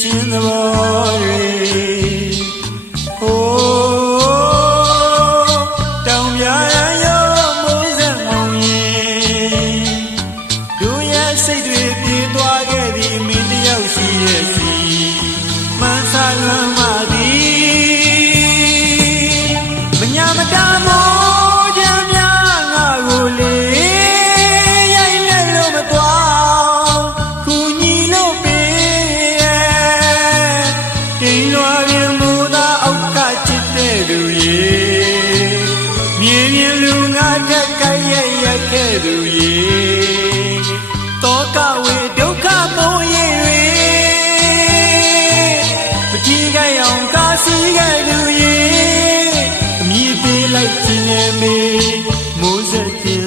ချင်းသဘောတွေဟိုးတောင်ပြရရောမိုးစက်မောင်ရင်တို့ရဲ့စိတ်တွေပြေးသွားခဲ့သည်မင်းတယောက်ရှိရဲ့စီမှန်ဆာလွမ်းမှသည်မညာမတားမို့ကြမ်းများငါကိုလေရိုက်လက်လို့မသွားခုညီလို့ပေးတိမ်လွာပြင်းမိုးသားအောက်ကချစ်တဲ့သူရေမြင်မြင်လူငါထက်ကြိုက်ရက်ခဲ့သူရေတောကဝေဒုက္ခမိုးရေပတိကရောင်ကားစီခဲ့သူရေအမြည်ပေးလိုက်ခြင်းနဲ့မေမိုးစက်တင်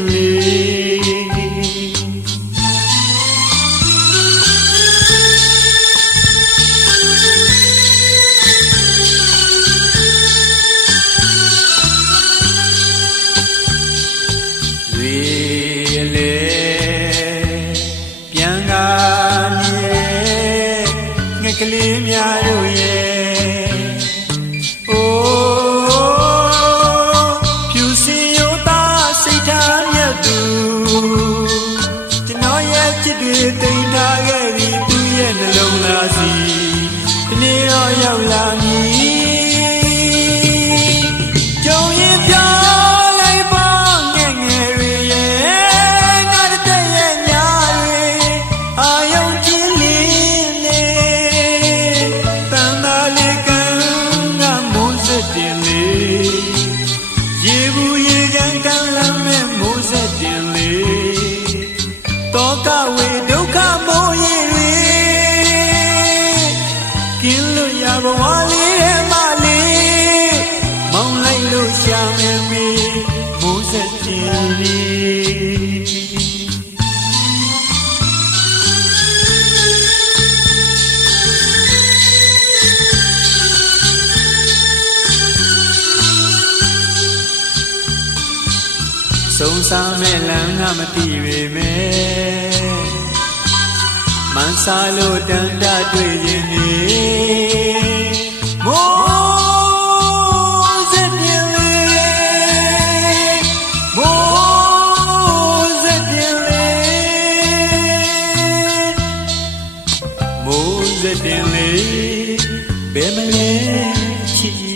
ပြန်ကနေငှက်ကလေးများတို့ရဲ့အိုးဖြူစင်ရိုးသားစိတ်ထားမြတ်သူကျွန်တော်ရဲ့ချစ်တွေတိမ်ထားခဲ့သည်သူရဲ့နှလုံးသားစီဒီနေ့တော့ရောက်လာမည်ကြုံရင်ပြောရေဘူးရေချမ်းကမ်းလမ်းမဲ့မိုးစက်တင်လေတောကဝေဒုက္ခမိုးရေတွေကင်းလို့ရဘဝလေးထဲမှာလေးမောင်းလိုက်လို့ရှာမယ်မေမိုးစက်တင်လေဆုံးစားမဲ့လမ်းကမသိပေမဲ့မန်းစားလို့တန်တတွေ့ခြင်းနေမိုးစက်တင်လေမိုးစက်တင်လေမိုးစက်တင်လေဘယ်မလဲချစ်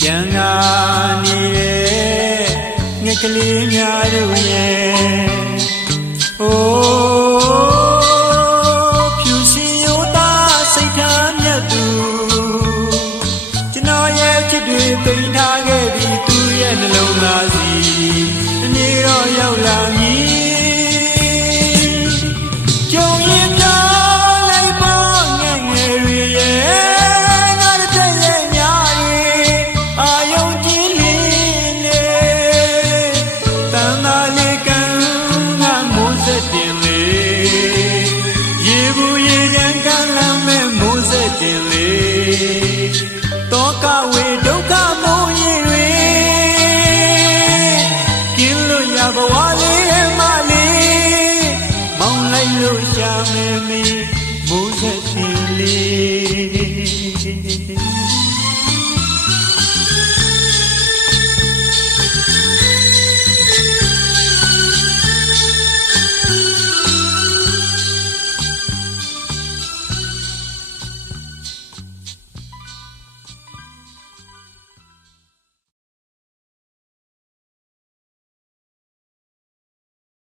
ပြန်လာနေတဲ့ငှက်ကလေးများတို့ရဲ့